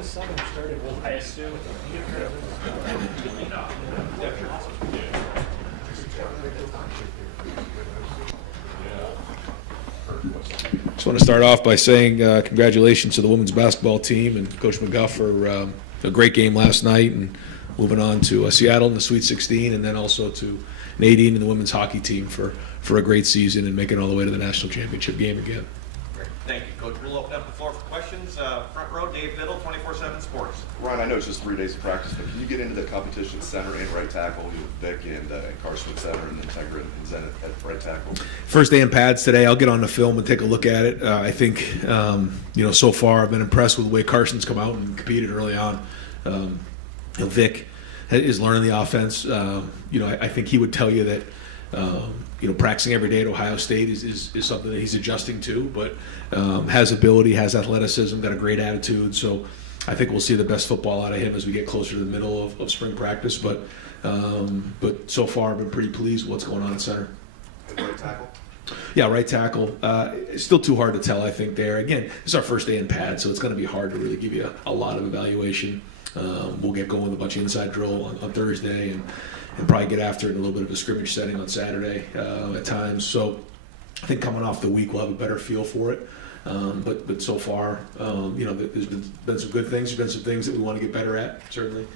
the summer started? Well, I assume. Just want to start off by saying congratulations to the women's basketball team and Coach McGuff for a great game last night and moving on to Seattle in the Sweet 16, and then also to Nadine and the women's hockey team for a great season and making it all the way to the national championship game again. Great. Thank you, Coach. We'll open up the floor for questions. Front row, Dave Biddle, 24/7 Sports. Ryan, I know it's just 3 days of practice, but can you get into the competition center and right tackle with Vic and Carson at center and then Tegra and Zen at right tackle? First day in pads today. I'll get on the film and take a look at it. I think, so far I've been impressed with the way Carson's come out and competed early on. Vic is learning the offense. I think he would tell you that, practicing every day at Ohio State is something that he's adjusting to, but has ability, has athleticism, got a great attitude. So I think we'll see the best football out of him as we get closer to the middle of spring practice. But so far I've been pretty pleased with what's going on at center. And right tackle? Yeah, right tackle. It's still too hard to tell, I think, there. Again, it's our first day in pads, so it's going to be hard to really give you a lot of evaluation. We'll get going with a bunch of inside drill on Thursday and probably get after it in a little bit of a scrimmage setting on Saturday at times. So I think coming off the week we'll have a better feel for it. But so far, there's been some good things. There's been some things that we want to get better at, certainly.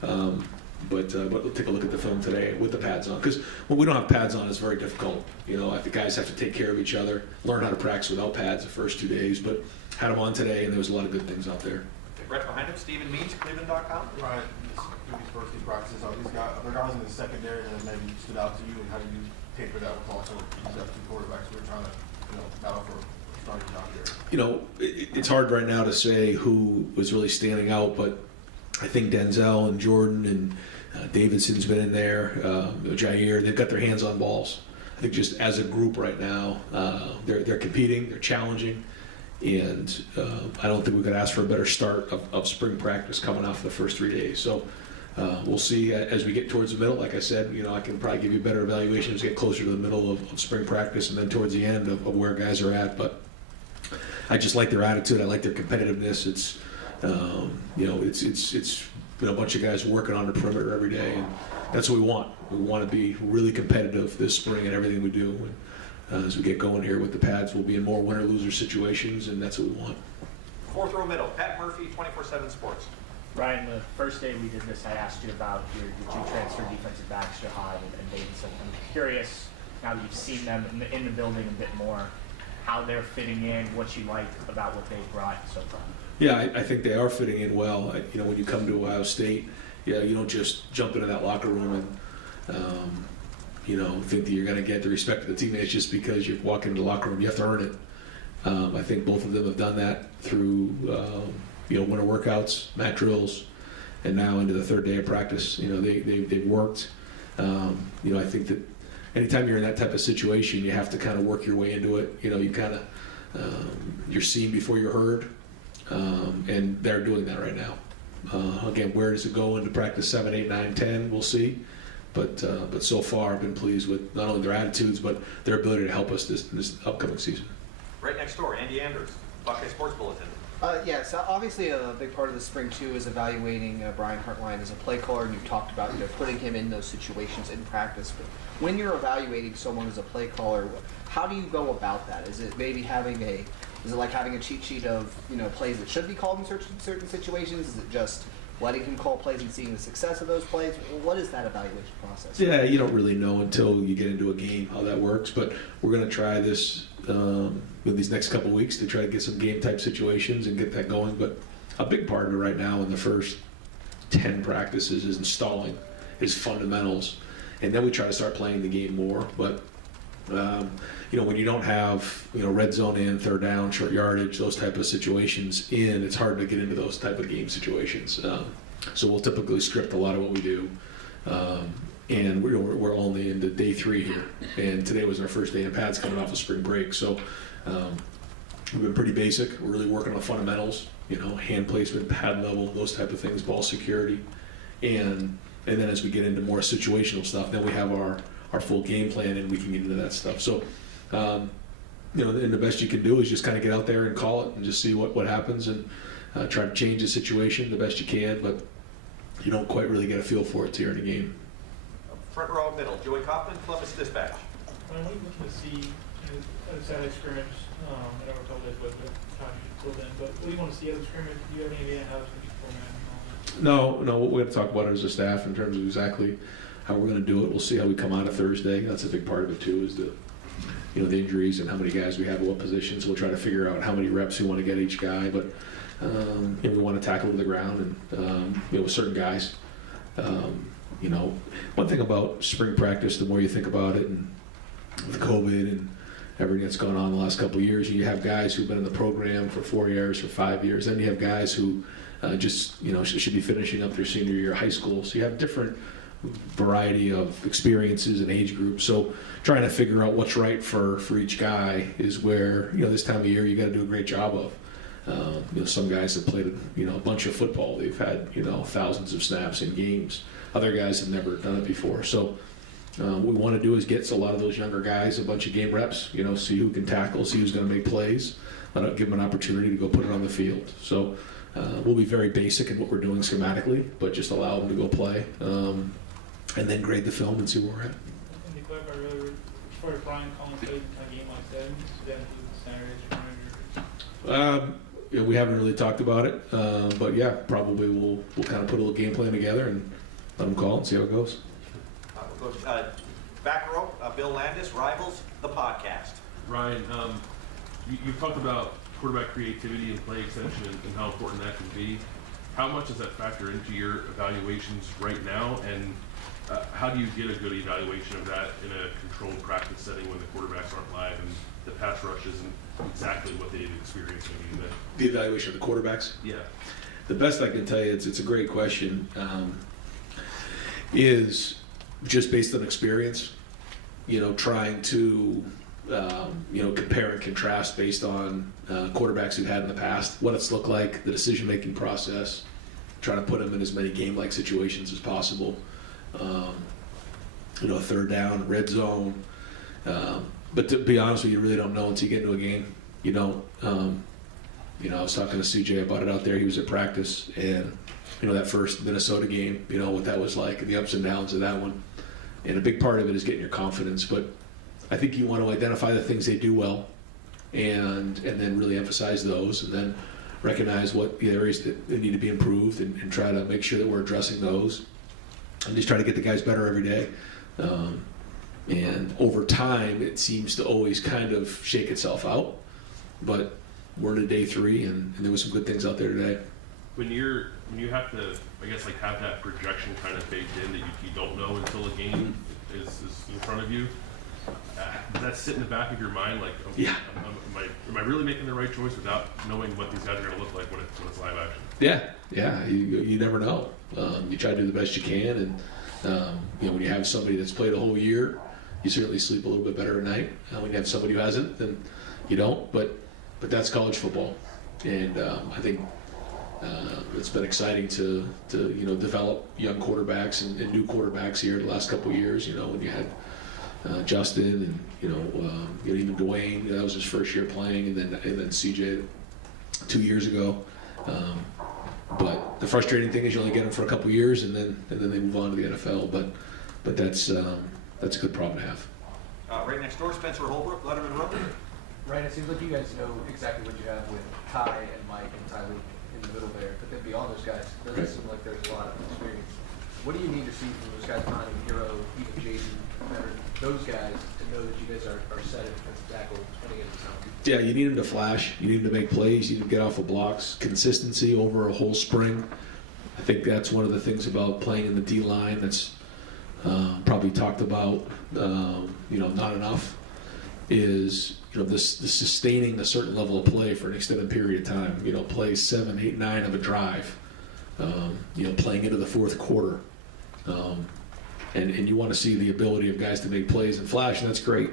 But we'll take a look at the film today with the pads on. Because when we don't have pads on, it's very difficult. The guys have to take care of each other, learn how to practice without pads the first 2 days. But had them on today, and there was a lot of good things out there. Right behind him, Stephen Means, Cleveland.com. Right, these first two practices, are these guys, are there guys in the secondary that maybe stood out to you, and how do you taper that with also these other two quarterbacks who are trying to, battle for a starting job here? It's hard right now to say who was really standing out, but I think Denzel and Jordan and Davidson's been in there, Jair, they've got their hands on balls. I think just as a group right now, they're competing, they're challenging. And I don't think we could ask for a better start of spring practice coming off the first 3 days. So we'll see as we get towards the middle. Like I said, I can probably give you a better evaluation as we get closer to the middle of spring practice and then towards the end of where guys are at. But I just like their attitude. I like their competitiveness. It's it's been a bunch of guys working on the perimeter every day, and that's what we want. We want to be really competitive this spring in everything we do. And, as we get going here with the pads, we'll be in more winner-loser situations, and that's what we want. Fourth row middle, Pat Murphy, 24/7 Sports. Ryan, the first day we did this, I asked you about your two transfer defensive backs, Shahad and Davidson. I'm curious, now that you've seen them in the building a bit more, how they're fitting in, what you like about what they've brought so far. Yeah, I think they are fitting in well. When you come to Ohio State, you don't just jump into that locker room and think that you're going to get the respect of the teammates just because you walk into the locker room. You have to earn it. I think both of them have done that through, winter workouts, mat drills, and now into the third day of practice. They've worked. I think that anytime you're in that type of situation, you have to kind of work your way into it. You kind of, you're seen before you're heard, and they're doing that right now. Again, where does it go into practice 7, 8, 9, 10? We'll see. But so far, I've been pleased with not only their attitudes, but their ability to help us this upcoming season. Right next door, Andy Anders, Buckeye Sports Bulletin. So obviously a big part of the spring too is evaluating Brian Hartline as a play caller, and you've talked about putting him in those situations in practice. But when you're evaluating someone as a play caller, how do you go about that? Is it maybe is it like having a cheat sheet of plays that should be called in certain situations? Is it just letting him call plays and seeing the success of those plays? What is that evaluation process? Yeah, you don't really know until you get into a game how that works, but we're going to try this with these next couple of weeks to try to get some game-type situations and get that going. But a big part of it right now in the first 10 practices is installing his fundamentals, and then we try to start playing the game more. But when you don't have red zone in, third down, short yardage, those type of situations in, it's hard to get into those type of game situations. So we'll typically script a lot of what we do, and we're only into day 3 here, and today was our first day in pads coming off of spring break. So we've been pretty basic. We're really working on the fundamentals, hand placement, pad level, those type of things, ball security, and then as we get into more situational stuff, then we have our full game plan and we can get into that stuff. So, and the best you can do is just kind of get out there and call it and just see what happens. And try to change the situation the best you can, but you don't quite really get a feel for it till you're in a game. Front row middle, Joey Kaufman, Columbus Dispatch. When we look to see, Saturday scrimmage, I don't recall this, but the time you filled in, but what do you want to see out of the scrimmage? Do you have any idea how it's going to be formatted? No, what we're going to talk about as a staff in terms of exactly how we're going to do it. We'll see how we come out of Thursday. That's a big part of it too, is the injuries and how many guys we have at what positions. We'll try to figure out how many reps we want to get each guy, but we want to tackle to the ground and with certain guys. One thing about spring practice, the more you think about it, and with COVID and everything that's gone on the last couple of years, you have guys who've been in the program for 4 years, for 5 years. Then you have guys who should be finishing up their senior year of high school. So you have different variety of experiences and age groups. So trying to figure out what's right for each guy is where, this time of year you got to do a great job of. Some guys have played, a bunch of football. They've had, thousands of snaps in games. Other guys have never done it before. So what we want to do is get a lot of those younger guys a bunch of game reps, see who can tackle, see who's going to make plays, give them an opportunity to go put it on the field. So we'll be very basic in what we're doing schematically, but just allow them to go play and then grade the film and see where we're at. And to clarify earlier, as far as Brian Collins plays in a game like that, does that include Saturday scrimmage? We haven't really talked about it, but yeah, probably we'll kind of put a little game plan together and let them call and see how it goes. We'll go back row, Bill Landis, Rivals, the podcast. Ryan, you've talked about quarterback creativity and play extension and how important that can be. How much does that factor into your evaluations right now, and how do you get a good evaluation of that in a controlled practice setting when the quarterbacks aren't live and the pass rush isn't exactly what they've experienced maybe? The evaluation of the quarterbacks? Yeah. The best I can tell you, it's a great question, is just based on experience, trying to, compare and contrast based on quarterbacks we've had in the past, what it's looked like, the decision-making process, trying to put them in as many game-like situations as possible. Third down, red zone. But to be honest with you, you really don't know until you get into a game. You don't. I was talking to CJ about it out there. He was at practice, and that first Minnesota game, what that was like, and the ups and downs of that one. And a big part of it is getting your confidence. But I think you want to identify the things they do well, and then really emphasize those, and then recognize what the areas that need to be improved, and try to make sure that we're addressing those, and just try to get the guys better every day. And over time, it seems to always kind of shake itself out. But we're into day 3, and there was some good things out there today. When you have to, I guess, have that projection kind of baked in that you don't know until a game is in front of you, does that sit in the back of your mind? Yeah. Am I really making the right choice without knowing what these guys are going to look like when it's live action? Yeah. You never know. You try to do the best you can, and when you have somebody that's played a whole year, you certainly sleep a little bit better at night. When you have somebody who hasn't, then you don't. But that's college football, and I think it's been exciting to develop young quarterbacks and new quarterbacks here the last couple of years. When you had Justin and even Dwayne, that was his first year playing, and then CJ 2 years ago. But the frustrating thing is you only get them for a couple of years, and then they move on to the NFL. But that's a good problem to have. Right next door, Spencer Holbrook, Letterman Road. Right, it seems like you guys know exactly what you have with Ty and Mike and Tyler in the middle there, but then beyond those guys, it doesn't seem like there's a lot of experience. What do you need to see from those guys behind him, Hero, even Jason, those guys, to know that you guys are set at defensive tackle heading into the season? Yeah, you need them to flash. You need them to make plays. You need them to get off of blocks. Consistency over a whole spring. I think that's one of the things about playing in the D-line that's probably talked about, not enough, is the sustaining a certain level of play for an extended period of time. Play 7, 8, 9 of a drive. Playing into the fourth quarter. And you want to see the ability of guys to make plays and flash, and that's great.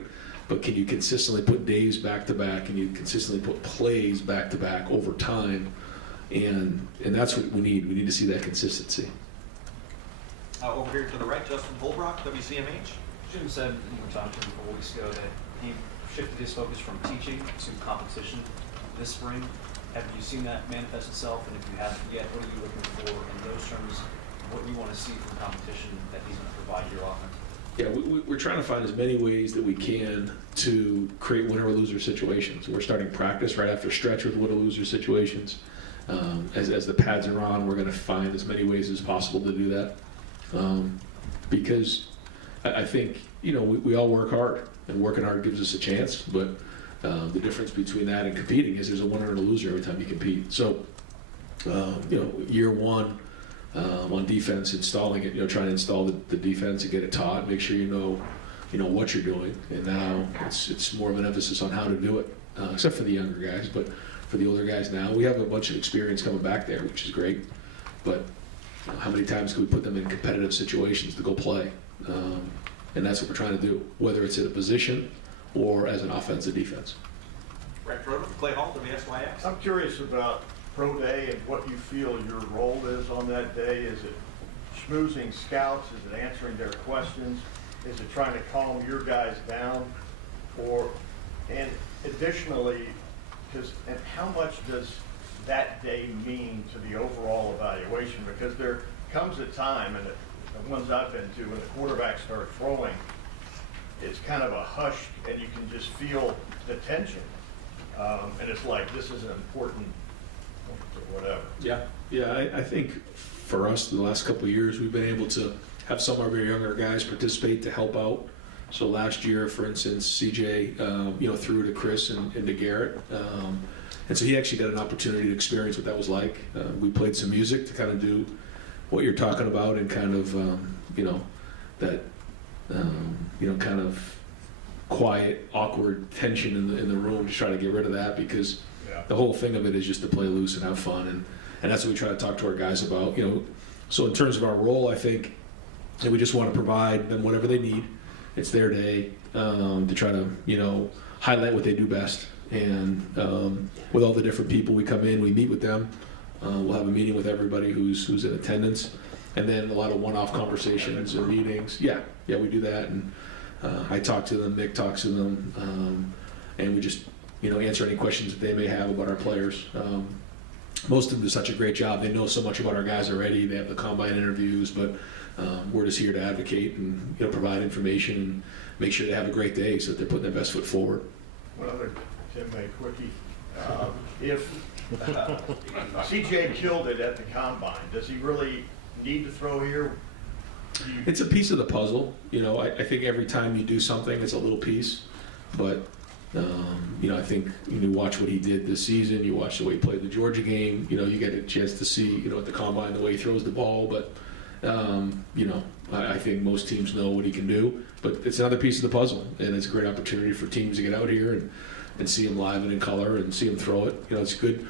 But can you consistently put days back to back, and you consistently put plays back to back over time? And that's what we need. We need to see that consistency. Over here to the right, Justin Holbrook, WCMH. Jim said in the talk to him a couple weeks ago that he shifted his focus from teaching to competition this spring. Have you seen that manifest itself? And if you haven't yet, what are you looking for in those terms? What do you want to see from competition that he's going to provide your offense? Yeah, we're trying to find as many ways that we can to create winner or loser situations. We're starting practice right after stretch with winner or loser situations. As the pads are on, we're going to find as many ways as possible to do that. Because I think, we all work hard, and working hard gives us a chance, but the difference between that and competing is there's a winner and a loser every time you compete. So, year one, on defense, installing it, trying to install the defense and get it taught, make sure you know what you're doing. And now it's more of an emphasis on how to do it, except for the younger guys. But for the older guys now, we have a bunch of experience coming back there, which is great. But how many times can we put them in competitive situations to go play? And that's what we're trying to do, whether it's at a position or as an offensive defense. Brett Trotter, Clay Hall, WSYX. I'm curious about Pro Day and what you feel your role is on that day. Is it schmoozing scouts? Is it answering their questions? Is it trying to calm your guys down? And additionally, and how much does that day mean to the overall evaluation? Because there comes a time, and the ones I've been to, when the quarterbacks start throwing, it's kind of a hush, and you can just feel the tension. And it's like, this is an important whatever. Yeah, I think for us, the last couple of years, we've been able to have some of our younger guys participate to help out. So last year, for instance, CJ, threw to Chris and to Garrett. And so he actually got an opportunity to experience what that was like. We played some music to kind of do what you're talking about and kind of, kind of quiet, awkward tension in the room to try to get rid of that, because the whole thing of it is just to play loose and have fun, and that's what we try to talk to our guys about. So in terms of our role, I think we just want to provide them whatever they need. It's their day to try to highlight what they do best, and with all the different people we come in, we meet with them. We'll have a meeting with everybody who's in attendance, and then a lot of one-off conversations and meetings. Yeah, we do that, and I talk to them, Mick talks to them, and we just answer any questions that they may have about our players. Most of them do such a great job. They know so much about our guys already. They have the combine interviews, but we're just here to advocate and provide information and make sure they have a great day so that they're putting their best foot forward. One other Tim May quickie. If CJ killed it at the combine, does he really need to throw here? It's a piece of the puzzle. I think every time you do something, it's a little piece. But, I think you watch what he did this season. You watch the way he played the Georgia game. You get a chance to see, at the combine, the way he throws the ball. But, I think most teams know what he can do. But it's another piece of the puzzle. And it's a great opportunity for teams to get out here and see him live and in color and see him throw it. It's good.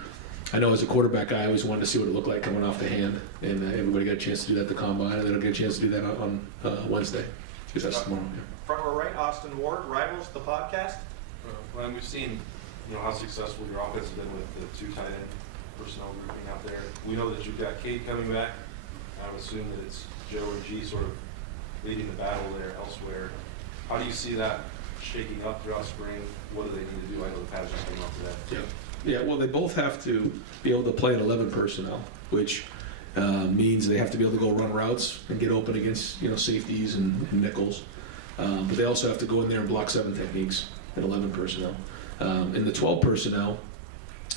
I know as a quarterback, I always wanted to see what it looked like coming off the hand, and everybody got a chance to do that at the combine, and they'll get a chance to do that on Wednesday, because that's tomorrow. Front row right, Austin Ward, Rivals, the podcast. Ryan, we've seen how successful your offense has been with the two tight end personnel grouping out there. We know that you've got Kate coming back. I would assume that it's Joe or G sort of leading the battle there elsewhere. How do you see that shaking up throughout spring? What do they need to do? I know the pads just came up today. Yeah, well, they both have to be able to play in 11 personnel, which means they have to be able to go run routes and get open against safeties and nickels. But they also have to go in there and block 7 techniques in 11 personnel. In the 12 personnel,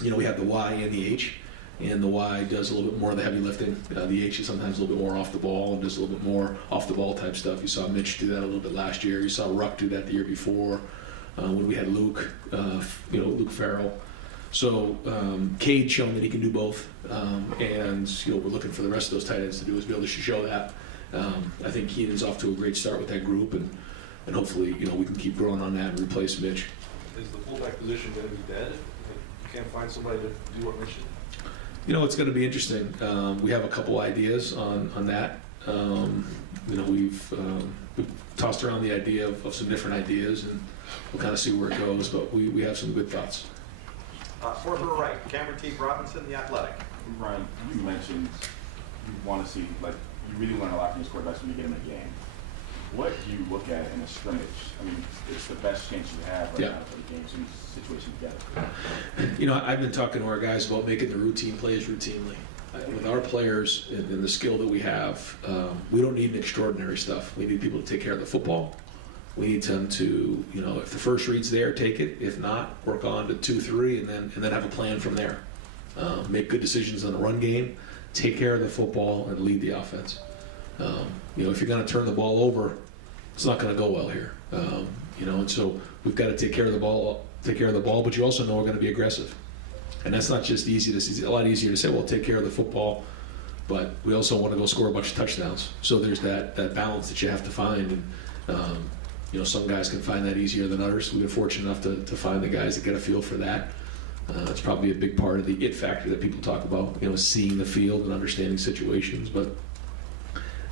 we have the Y and the H, and the Y does a little bit more of the heavy lifting. The H is sometimes a little bit more off the ball and does a little bit more off the ball type stuff. You saw Mitch do that a little bit last year. You saw Ruck do that the year before when we had Luke, Luke Farrell. So Cade's shown that he can do both, and we're looking for the rest of those tight ends to do is be able to show that. I think Keenan's off to a great start with that group, and hopefully we can keep growing on that and replace Mitch. Is the fullback position going to be dead? You can't find somebody to do what Mitch did? It's going to be interesting. We have a couple ideas on that. We've tossed around the idea of some different ideas, and we'll kind of see where it goes. But we have some good thoughts. Fourth row right, Cameron T. Robinson, The Athletic. Brian, you mentioned you want to see, you really learn a lot from these quarterbacks when you get them in a game. what do you look at in a scrimmage? I mean, it's the best chance you have right Yeah. now for the games in situation together. You know, I've been talking to our guys about making the routine plays routinely. With our players and the skill that we have, we don't need extraordinary stuff. We need people to take care of the football. We need them to, you know, if the first read's there, take it. If not, work on to 2-3, and then have a plan from there. Make good decisions on the run game, take care of the football, and lead the offense. You know, if you're going to turn the ball over, it's not going to go well here. You know, and so we've got to take care of the ball. But you also know we're going to be aggressive. And that's not just easy. It's a lot easier to say, well, take care of the football, but we also want to go score a bunch of touchdowns. So there's that balance that you have to find. And, you know, some guys can find that easier than others. We've been fortunate enough to find the guys that get a feel for that. It's probably a big part of the it factor that people talk about, you know, seeing the field and understanding situations. But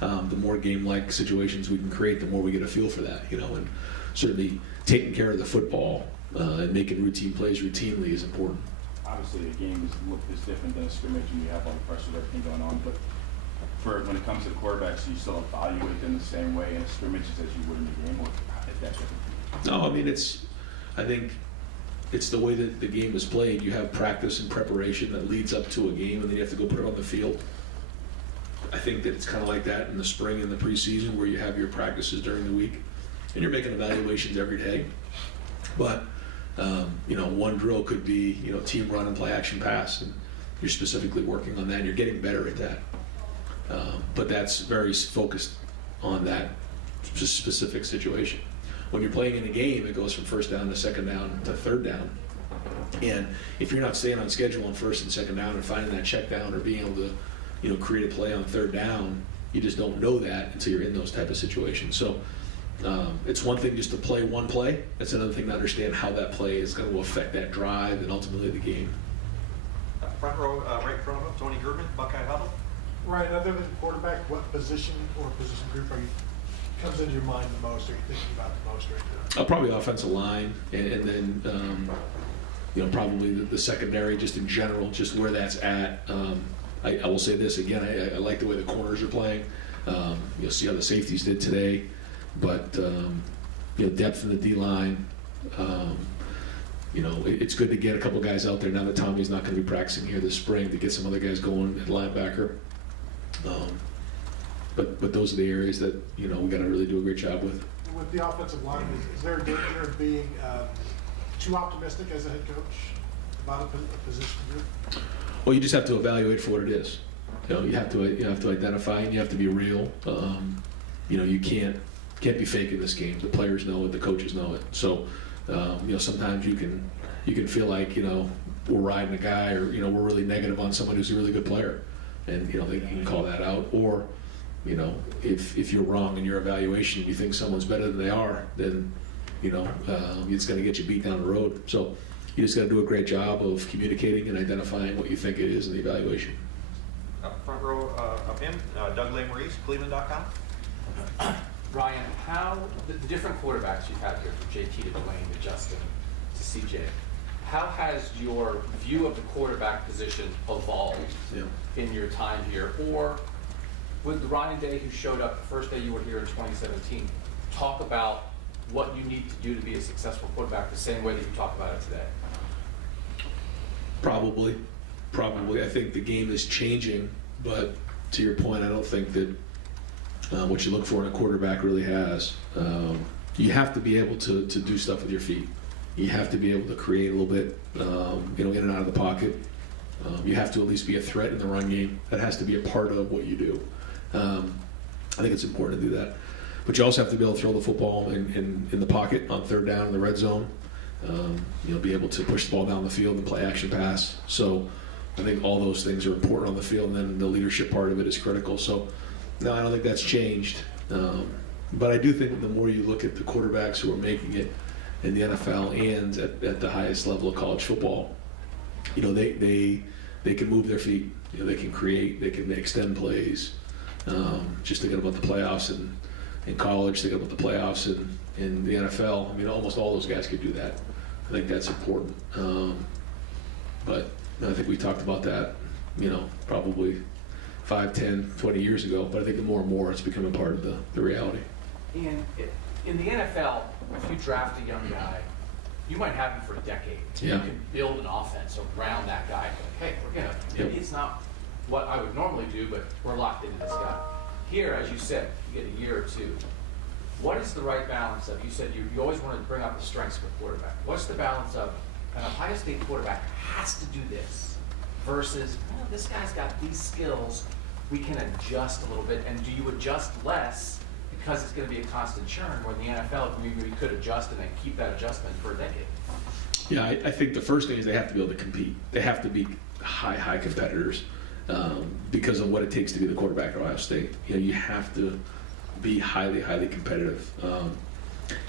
the more game-like situations we can create, the more we get a feel for that, you know. And certainly taking care of the football and making routine plays routinely is important. Obviously, a game is different than a scrimmage, and you have all the pressure of everything going on. But when it comes to the quarterbacks, you still evaluate them the same way in a scrimmage as you would in the game, or is that different? No, I mean, I think it's the way that the game is played. You have practice and preparation that leads up to a game, and then you have to go put it on the field. I think that it's kind of like that in the spring and the preseason, where you have your practices during the week, and you're making evaluations every day. But you know, one drill could be, you know, team run and play action pass, and you're specifically working on that, and you're getting better at that. But that's very focused on that specific situation. When you're playing in a game, it goes from first down to second down to third down. And if you're not staying on schedule on first and second down and finding that check down or being able to, you know, create a play on third down, you just don't know that until you're in those type of situations. So it's one thing just to play one play. It's another thing to understand how that play is going to affect that drive and ultimately the game. Front row, right in front of him, Tony German, Buckeye Huddle. Ryan, other than quarterback, what position or position group comes into your mind the most? Are you thinking about the most right now? Probably offensive line, and then you know, probably the secondary, just in general, just where that's at. I will say this again. I like the way the corners are playing. You'll see how the safeties did today, but you know, depth in the D line. You know, it's good to get a couple guys out there now that Tommy's not going to be practicing here this spring, to get some other guys going at linebacker. But those are the areas that, you know, we got to really do a great job with. With the offensive line, is there a danger of being too optimistic as a head coach about a position group? Well, you just have to evaluate for what it is. You know, you have to identify, and you have to be real. You know, you can't be faking this game. The players know it, the coaches know it. So, you know, sometimes you can feel like, you know, we're riding a guy, or, you know, we're really negative on someone who's a really good player, and, you know, they can call that out. Or, you know, if you're wrong in your evaluation, you think someone's better than they are, then, you know, it's going to get you beat down the road. So you just got to do a great job of communicating and identifying what you think it is in the evaluation. Front row of him, Doug Maurice, Cleveland.com. Ryan, how the different quarterbacks you've had here, from JT to Dwayne to Justin to CJ, how has your view of the quarterback position evolved in your time here? Or with Ryan Day, who showed up the first day you were here in 2017, talk about what you need to do to be a successful quarterback the same way that you talk about it today? Probably. I think the game is changing, but to your point, I don't think that what you look for in a quarterback really has. You have to be able to do stuff with your feet. You have to be able to create a little bit, you know, in and out of the pocket. You have to at least be a threat in the run game. That has to be a part of what you do. I think it's important to do that. But you also have to be able to throw the football in the pocket on third down in the red zone. You know, be able to push the ball down the field and play action pass. So I think all those things are important on the field, and then the leadership part of it is critical. So no, I don't think that's changed. But I do think the more you look at the quarterbacks who are making it in the NFL and at the highest level of college football, you know, they can move their feet. You know, they can create, they can extend plays. Just thinking about the playoffs in college, thinking about the playoffs in the NFL. I mean, almost all those guys could do that. I think that's important. But I think we talked about that, you know, probably 5, 10, 20 years ago. But I think the more and more it's becoming part of the reality. in the NFL, if you draft a young guy, you might have him for a decade. Yeah. You can build an offense around that guy. Like, hey, we're gonna. Yep. It's not what I would normally do, but we're locked into this guy. Here, as you said, you get a year or two. What is the right balance of? You said you always wanted to bring out the strengths of a quarterback. What's the balance of an Ohio State quarterback has to do this versus this guy's got these skills? We can adjust a little bit, and do you adjust less because it's going to be a constant churn? Where in the NFL, maybe we could adjust and then keep that adjustment for a decade. Yeah, I think the first thing is they have to be able to compete. They have to be high competitors because of what it takes to be the quarterback at Ohio State. You have to be highly competitive.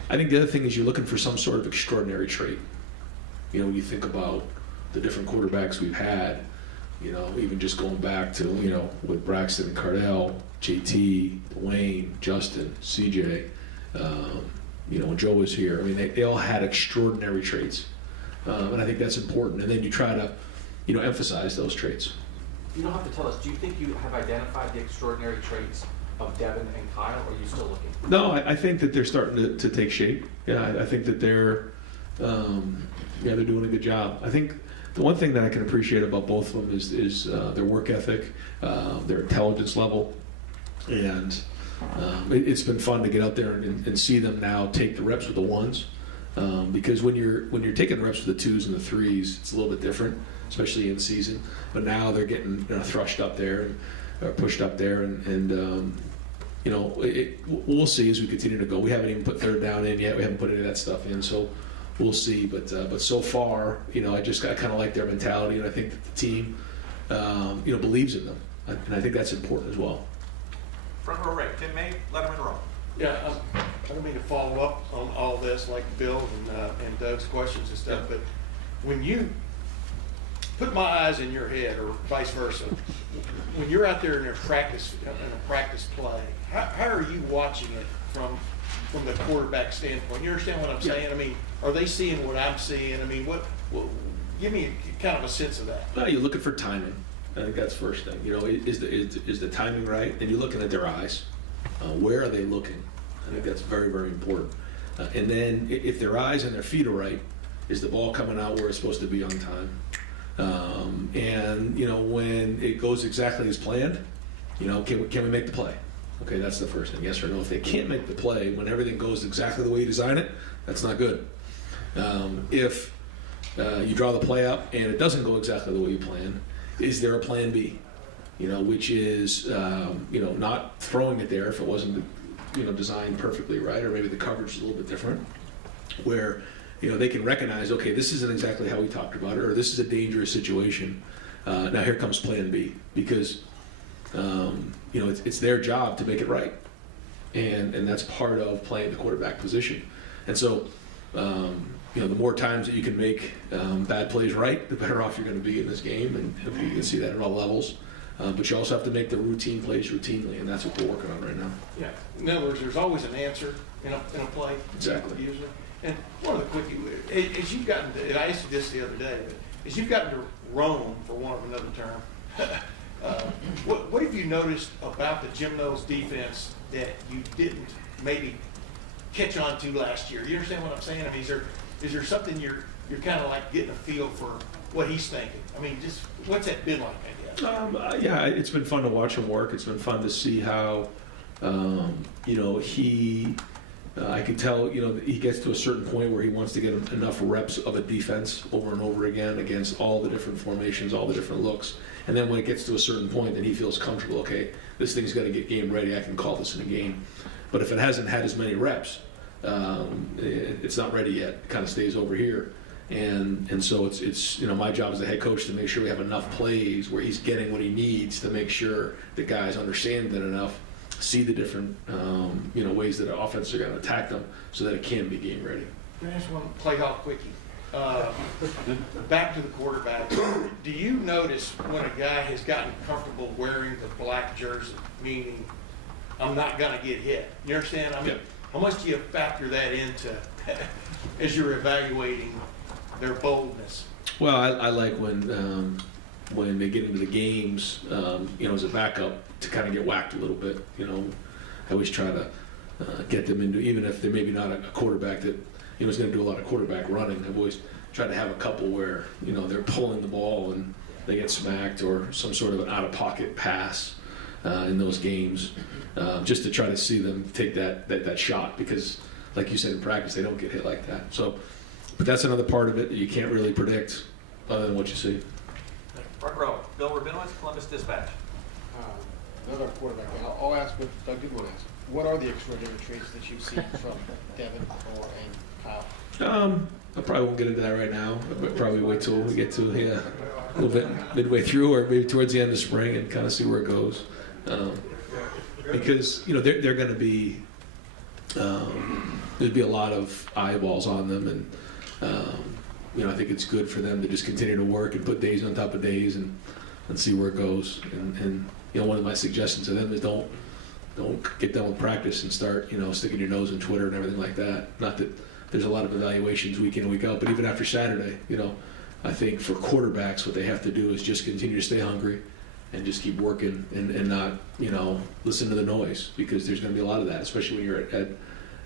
I think the other thing is you're looking for some sort of extraordinary trait. When you think about the different quarterbacks we've had, even just going back to, with Braxton and Cardell, JT, Dwayne, Justin, CJ, when Joe was here, they all had extraordinary traits. And I think that's important. And then you try to, emphasize those traits. You don't have to tell us. Do you think you have identified the extraordinary traits of Devin and Kyle, or are you still looking? No, I think that they're starting to take shape. Yeah, I think that they're doing a good job. I think the one thing that I can appreciate about both of them is their work ethic, their intelligence level, and it's been fun to get out there and see them now take the reps with the ones, because when you're taking the reps with the twos and the threes, it's a little bit different, especially in season. But now they're getting thrust up there and pushed up there, and we'll see as we continue to go. We haven't even put third down in yet. We haven't put any of that stuff in, so we'll see. But so far, I kind of like their mentality, and I think that the team, believes in them, and I think that's important as well. Front row right, Tim May, Letterman Row. Yeah, I don't mean to follow up on all this like Bill and Doug's questions and stuff, but when you put my eyes in your head, or vice versa, when you're out there in a practice play, how are you watching it from the quarterback standpoint? You understand what I'm saying? Are they seeing what I'm seeing? Give me kind of a sense of that. Well, you're looking for timing. I think that's the first thing. Is the timing right? And you're looking at their eyes. Where are they looking? I think that's very, very important. And then if their eyes and their feet are right, is the ball coming out where it's supposed to be on time? And when it goes exactly as planned, can we make the play? Okay, that's the first thing, yes or no. If they can't make the play when everything goes exactly the way you design it, that's not good. If you draw the play up and it doesn't go exactly the way you planned, is there a plan B? Which is not throwing it there if it wasn't designed perfectly right, or maybe the coverage is a little bit different, where they can recognize, okay, this isn't exactly how we talked about it, or this is a dangerous situation. Now here comes plan B, because it's their job to make it right, and that's part of playing the quarterback position. And so the more times that you can make bad plays right, the better off you're going to be in this game, and you can see that at all levels. But you also have to make the routine plays routinely, and that's what we're working on right now. Yeah. In other words, there's always an answer in a play. Exactly. Usually. And one of the quickie, as you've gotten to, and I asked you this the other day, but as you've gotten to roam, for want of another term, what have you noticed about the Jim Knowles defense that you didn't maybe catch on to last year? You understand what I'm saying? Is there something you're kind of like getting a feel for what he's thinking? Just what's that been like, I guess? Yeah, it's been fun to watch him work. It's been fun to see how, he, I can tell, he gets to a certain point where he wants to get enough reps of a defense over and over again against all the different formations, all the different looks. And then when it gets to a certain point, then he feels comfortable, okay, this thing's got to get game ready. I can call this in a game. But if it hasn't had as many reps, it's not ready yet. It kind of stays over here. And so it's my job as the head coach to make sure we have enough plays where he's getting what he needs to make sure the guys understand that enough, see the different ways that the offense are going to attack them so that it can be game ready. Can I ask one play off quickie? Back to the quarterback. Do you notice when a guy has gotten comfortable wearing the black jersey, meaning I'm not going to get hit? You understand? How much do you factor that into as you're evaluating their boldness? Well, I like when they get into the games, as a backup, to kind of get whacked a little bit. I always try to get them into, even if they're maybe not a quarterback that is going to do a lot of quarterback running. I've always tried to have a couple where they're pulling the ball and they get smacked, or some sort of an out-of-pocket pass in those games, just to try to see them take that shot, because, like you said, in practice they don't get hit like that. So, but that's another part of it that you can't really predict other than what you see. Front row, Bill Rabinowitz, Columbus Dispatch. Another quarterback. I'll ask what Doug did want to ask. What are the extraordinary traits that you've seen from Devin and Kyle? I probably won't get into that right now. I'll probably wait till we get to a little bit midway through, or maybe towards the end of spring, and kind of see where it goes. Because they're going to be there'd be a lot of eyeballs on them, and I think it's good for them to just continue to work and put days on top of days and see where it goes. And one of my suggestions to them is don't get done with practice and start sticking your nose in Twitter and everything like that. Not that there's a lot of evaluations week in and week out, but even after Saturday, I think for quarterbacks what they have to do is just continue to stay hungry and just keep working and not listen to the noise, because there's going to be a lot of that, especially when you're at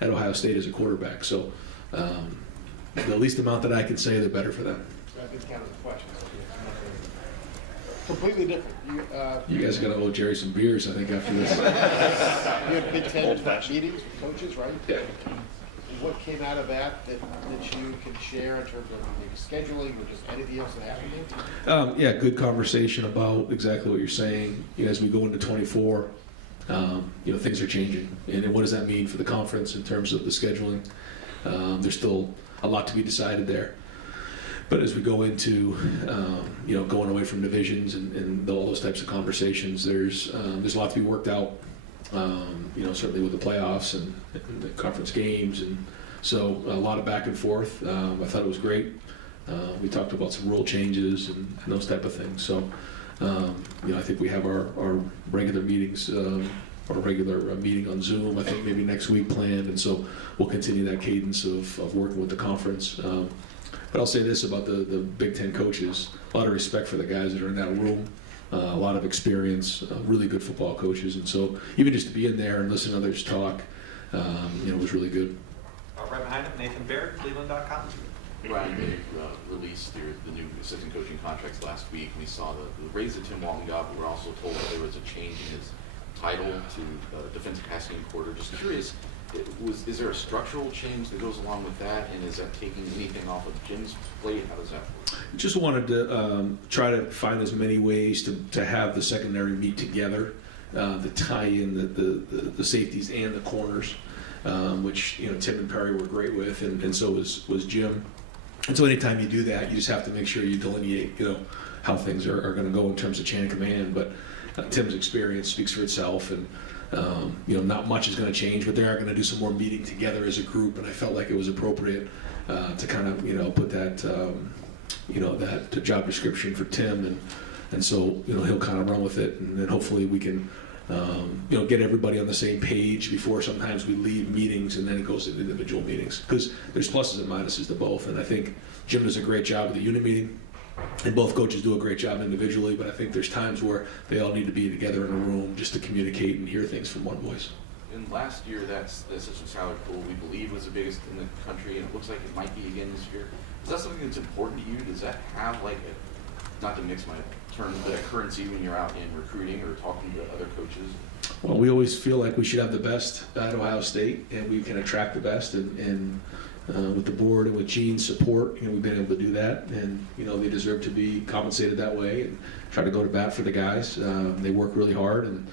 Ohio State as a quarterback. So the least amount that I can say, the better for them. That didn't count as a question. Completely different. You guys are going to owe Jerry some beers, I think, after this. You had Big Ten meetings with coaches, right? Yeah. What came out of that you can share in terms of maybe scheduling or just anything else that happened? Yeah, good conversation about exactly what you're saying. As we go into 24, things are changing, and what does that mean for the conference in terms of the scheduling? There's still a lot to be decided there. But as we go into, going away from divisions and all those types of conversations, there's a lot to be worked out. Certainly with the playoffs and the conference games, and so a lot of back and forth. I thought it was great. We talked about some rule changes and those type of things. So, I think we have our regular meetings, our regular meeting on Zoom, I think maybe next week planned, and so we'll continue that cadence of working with the conference. But I'll say this about the Big Ten coaches: a lot of respect for the guys that are in that room. A lot of experience, really good football coaches, and so even just to be in there and listen to others talk, was really good. Right behind him, Nathan Baird, Cleveland.com. Ryan, they released the new assistant coaching contracts last week. We saw the raise that Tim Walton got, but we're also told that there was a change in his title to defensive passing quarter. Just curious, is there a structural change that goes along with that, and is that taking anything off of Jim's plate? How does that work? Just wanted to try to find as many ways to have the secondary meet together, to tie in the safeties and the corners, which Tim and Perry were great with, and so was Jim. And so anytime you do that, you just have to make sure you delineate how things are going to go in terms of chain of command. But Tim's experience speaks for itself, and not much is going to change, but they are going to do some more meeting together as a group, and I felt like it was appropriate to kind of put that that job description for Tim, and so he'll kind of run with it, and then hopefully we can get everybody on the same page before sometimes we leave meetings and then it goes to individual meetings, because there's pluses and minuses to both, and I think Jim does a great job with the unit meeting. And both coaches do a great job individually, but I think there's times where they all need to be together in a room just to communicate and hear things from one voice. And last year, that assistant salary pool, we believe, was the biggest in the country, and it looks like it might be again this year. Is that something that's important to you? Does that have, not to mix my terms, but a currency when you're out in recruiting or talking to other coaches? Well, we always feel like we should have the best at Ohio State, and we can attract the best, and with the board and with Gene's support, we've been able to do that, and they deserve to be compensated that way, and try to go to bat for the guys. They work really hard,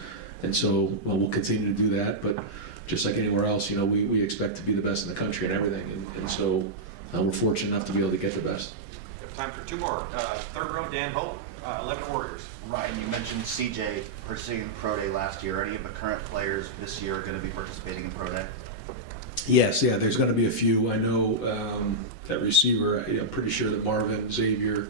and so we'll continue to do that. But just like anywhere else, we expect to be the best in the country and everything, and so we're fortunate enough to be able to get the best. We have time for two more. Third row, Dan Hope, 11 Warriors. Ryan, you mentioned CJ participating in Pro Day last year. Are any of the current players this year going to be participating in Pro Day? Yes, yeah, there's going to be a few. I know at receiver, I'm pretty sure that Marvin, Xavier,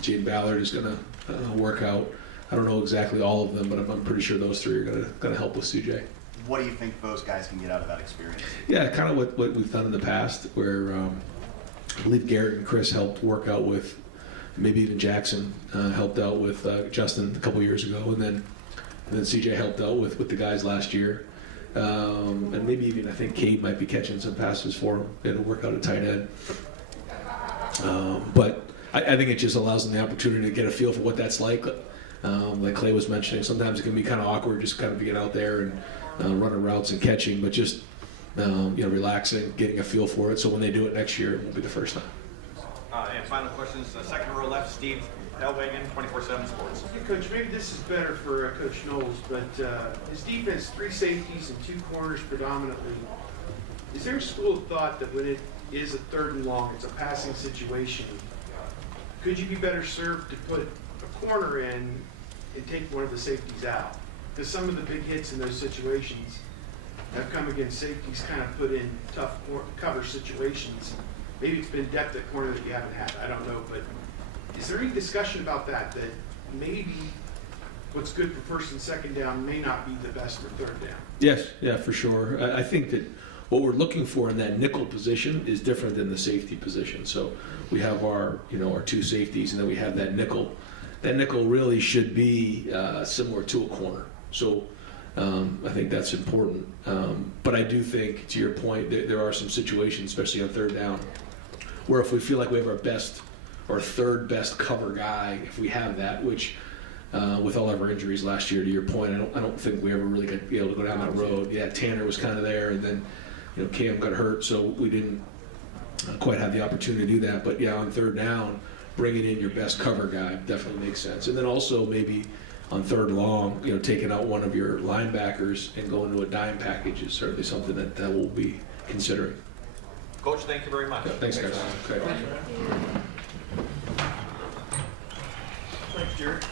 Jane Ballard is going to work out. I don't know exactly all of them, but I'm pretty sure those three are going to help with CJ. What do you think those guys can get out of that experience? Yeah, kind of what we've done in the past, where I believe Garrett and Chris helped work out with, maybe even Jackson helped out with Justin a couple years ago, and then CJ helped out with the guys last year. And maybe even, I think Cade might be catching some passes for him. It'll work out at tight end. But I think it just allows them the opportunity to get a feel for what that's like. Like Clay was mentioning, sometimes it can be kind of awkward just kind of being out there and running routes and catching, but just relaxing, getting a feel for it. So when they do it next year, it won't be the first time. And final questions, second row left, Steve Hellwagen, 24/7 Sports. Hey, Coach, maybe this is better for Coach Knowles, but his defense, 3 safeties and 2 corners predominantly. Is there a school of thought that when it is a 3rd and long, it's a passing situation, could you be better served to put a corner in and take one of the safeties out? Because some of the big hits in those situations have come against safeties kind of put in tough cover situations. Maybe it's been depth at corner that you haven't had, I don't know, but is there any discussion about that maybe what's good for 1st and 2nd down may not be the best for 3rd down? Yes, yeah, for sure. I think that what we're looking for in that nickel position is different than the safety position. So we have our 2 safeties, and then we have that nickel. That nickel really should be similar to a corner. So I think that's important. But I do think, to your point, there are some situations, especially on 3rd down, where if we feel like we have our best or 3rd best cover guy, if we have that, which with all of our injuries last year, to your point, I don't think we ever really got to be able to go down that road. Yeah, Tanner was kind of there, and then Cam got hurt, so we didn't quite have the opportunity to do that. But yeah, on 3rd down, bringing in your best cover guy definitely makes sense. And then also maybe on 3rd long, taking out one of your linebackers and going to a dime package is certainly something that we'll be considering. Coach, thank you very much. Yeah, thanks, guys. Okay. Thanks, Jared.